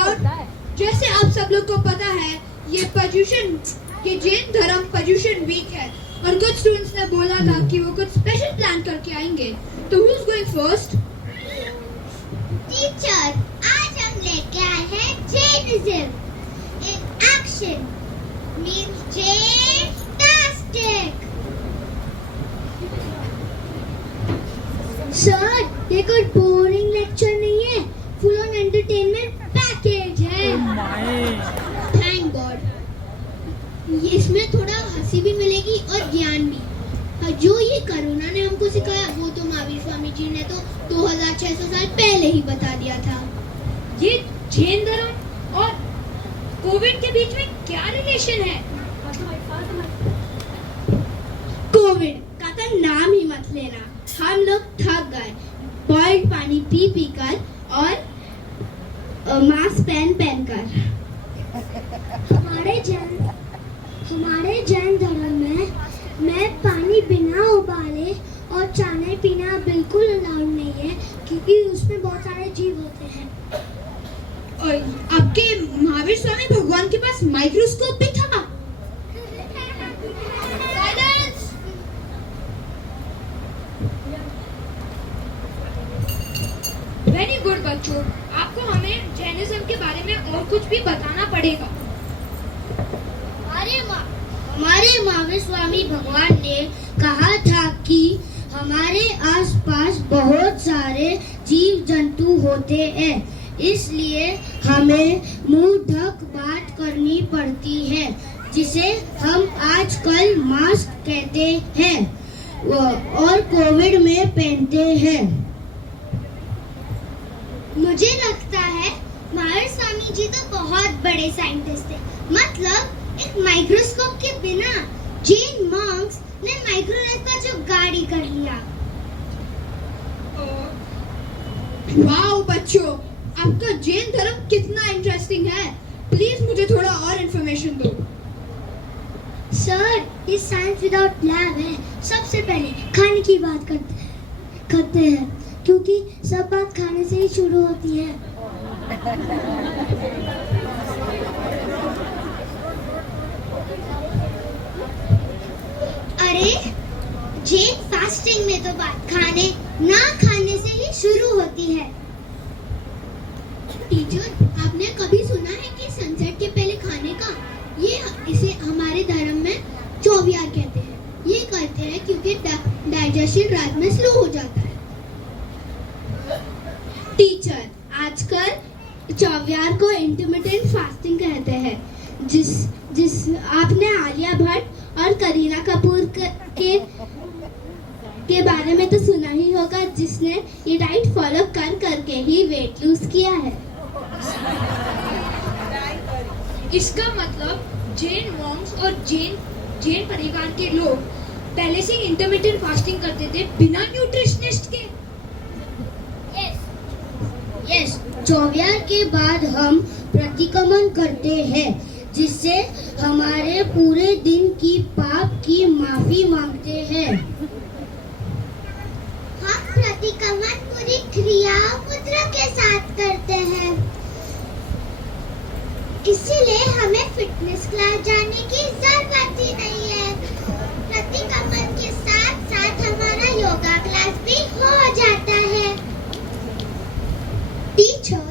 Teacher, जैसे आप सब लोग को पता है ये जैन धर्म पर्यूषण वीक है और कुछ स्टूडेंट्स ने बोला था कि वो कुछ स्पेशल प्लान करके आएंगे। तो who is going first? Teacher, आज हम लेके आए हैं Jainism in action means Jaintastic. Sir, ये कोई बोरिंग लेक्चर नहीं है, फुल ऑन एंटरटेनमेंट पैकेज है। थैंक गॉड, इसमें थोड़ा हंसी भी मिलेगी और ज्ञान भी। जो ये कोरोना ने हमको सिखाया वो तो महावीर स्वामी जी ने तो 2600 साल पहले ही बता दिया था। ये जैन धर्म और कोविड के बीच में क्या रिलेशन है? कोविड का तो नाम ही मत लेना, हम लोग थक गए बॉइल्ड पानी पी पी कर और मास्क पहन कर। हमारे जैन धर्म में पानी बिना उबाले और चाय पीना बिल्कुल अलाउड नहीं है, क्योंकि उसमें बहुत सारे जीव होते हैं। और आपके महावीर स्वामी भगवान के पास माइक्रोस्कोप भी था। वेरी गुड बच्चों, आपको हमें जैनिज्म के बारे में और कुछ भी बताना पड़ेगा। हमारे महावीर स्वामी भगवान ने कहा था कि हमारे आसपास बहुत सारे जीव जंतु होते हैं, इसलिए हमें मुंह ढक बात करनी पड़ती है, जिसे हम आजकल मास्क कहते हैं और कोविड में पहनते हैं। मुझे लगता है महावीर स्वामी जी तो बहुत बड़े साइंटिस्ट थे। मतलब एक माइक्रोस्कोप के बिना जैन मॉन्क्स ने माइक्रोवेव का जो गाड़ी कर लिया। वाओ बच्चों, आपका जैन धर्म कितना इंटरेस्टिंग है। प्लीज मुझे थोड़ा और इन्फॉर्मेशन दो। सर, ये साइंस विदाउट लैब है। सबसे पहले खाने की बात करते हैं, क्योंकि सब बात खाने से ही शुरू होती है। अरे, जैन फास्टिंग में तो बात खाने ना खाने से ही शुरू होती है। टीचर, आपने कभी सुना है कि सनसेट के पहले खाने का? इसे हमारे धर्म में चौवियार कहते हैं। ये करते हैं क्योंकि डाइजेशन रात में स्लो हो जाता है। टीचर, आजकल चौवियार को इंटरमिटेंट फास्टिंग कहते हैं, जिस आपने आलिया भट्ट और करीना कपूर के बारे में तो सुना ही होगा, जिसने ये डाइट फॉलो करके ही वेट लूज किया है। इसका मतलब जैन मॉन्क्स और जैन परिवार के लोग पहले से इंटरमिटेंट फास्टिंग करते थे बिना न्यूट्रिशनिस्ट के। यस, चौवियार के बाद हम प्रतिक्रमण करते हैं, जिससे हमारे पूरे दिन की पाप की माफी मांगते हैं। हम प्रतिक्रमण पूरी क्रिया मुद्रा के साथ करते हैं, इसीलिए हमें फिटनेस क्लास जाने की जरूरत ही नहीं है। प्रतिक्रमण के साथ साथ हमारा योगा क्लास भी हो जाता है। टीचर,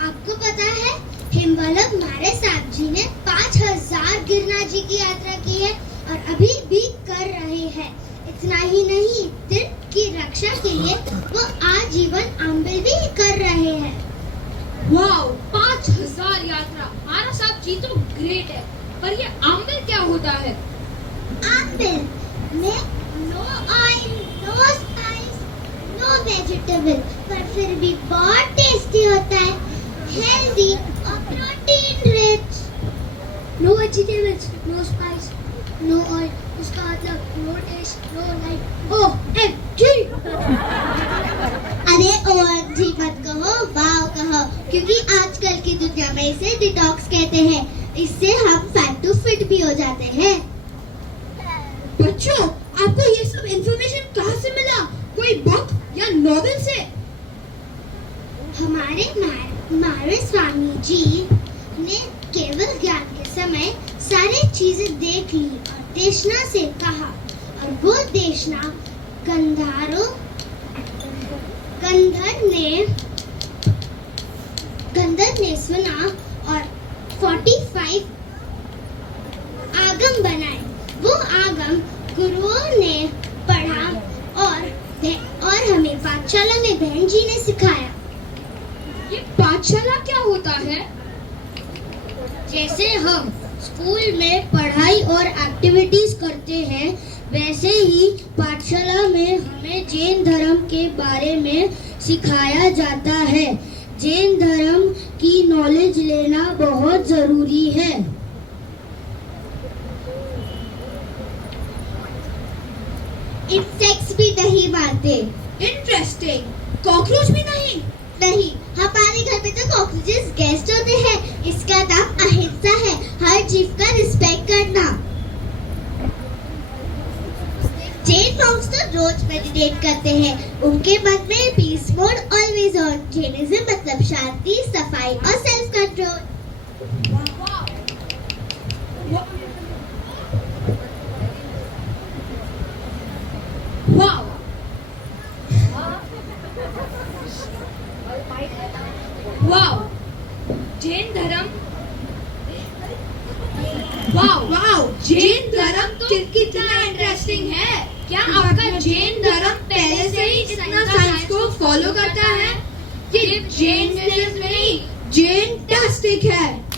आपको पता है हिमवलक मारे साहब जी ने 5000 गिरनार जी की यात्रा की है और अभी भी कर रहे हैं। इतना ही नहीं, तीर्थ की रक्षा के लिए वो आजीवन अमल भी कर रहे हैं। वाओ, 5000 यात्रा। मारा साहब जी तो ग्रेट है, पर ये अमल क्या होता है? अमल में no oil, no spice, no vegetable, पर फिर भी बहुत टेस्टी होता है, हेल्दी और protein rich. No vegetables, no spice, no oil, उसका मतलब no taste, no light. OMG! अरे OMG मत कहो, वाव कहो, क्योंकि आजकल की दुनिया में इसे डिटॉक्स कहते हैं। इससे हम फैट टू फिट भी हो जाते हैं। बच्चों, आपको ये सब इंफॉर्मेशन कहाँ से मिला? कोई बुक या नॉवेल से? हमारे महावीर स्वामी जी ने केवल ज्ञान के समय सारी चीजें देख ली और देशना से कहा, और वो देशना गंधर ने सुना और 45 आगम बनाए। वो आगम गुरुओं ने पढ़ा और हमें पाठशाला में बहन जी ने सिखाया। ये पाठशाला क्या होता है? जैसे हम स्कूल में पढ़ाई और एक्टिविटीज करते हैं, वैसे ही पाठशाला में हमें जैन धर्म के बारे में सिखाया जाता है। जैन धर्म की नॉलेज लेना बहुत जरूरी है। इंसेक्ट्स भी नहीं मारते। इंटरेस्टिंग। कॉकरोच भी नहीं? नहीं, हमारे घर में तो कॉकरोचेस गेस्ट होते हैं। इसका नाम अहिंसा है, हर जीव का रिस्पेक्ट करना। जैन मॉन्क्स तो रोज मेडिटेट करते हैं। उनके मन में peace mode always on. Jainism मतलब शांति, सफाई और self control. Wow. Wow. Jain धर्म। वाओ। जैन धर्म तो कितना इंटरेस्टिंग है। क्या आपका जैन धर्म पहले से ही इतना साइंस को फॉलो करता है? ये जैनिज्म नहीं, जैनटास्टिक है।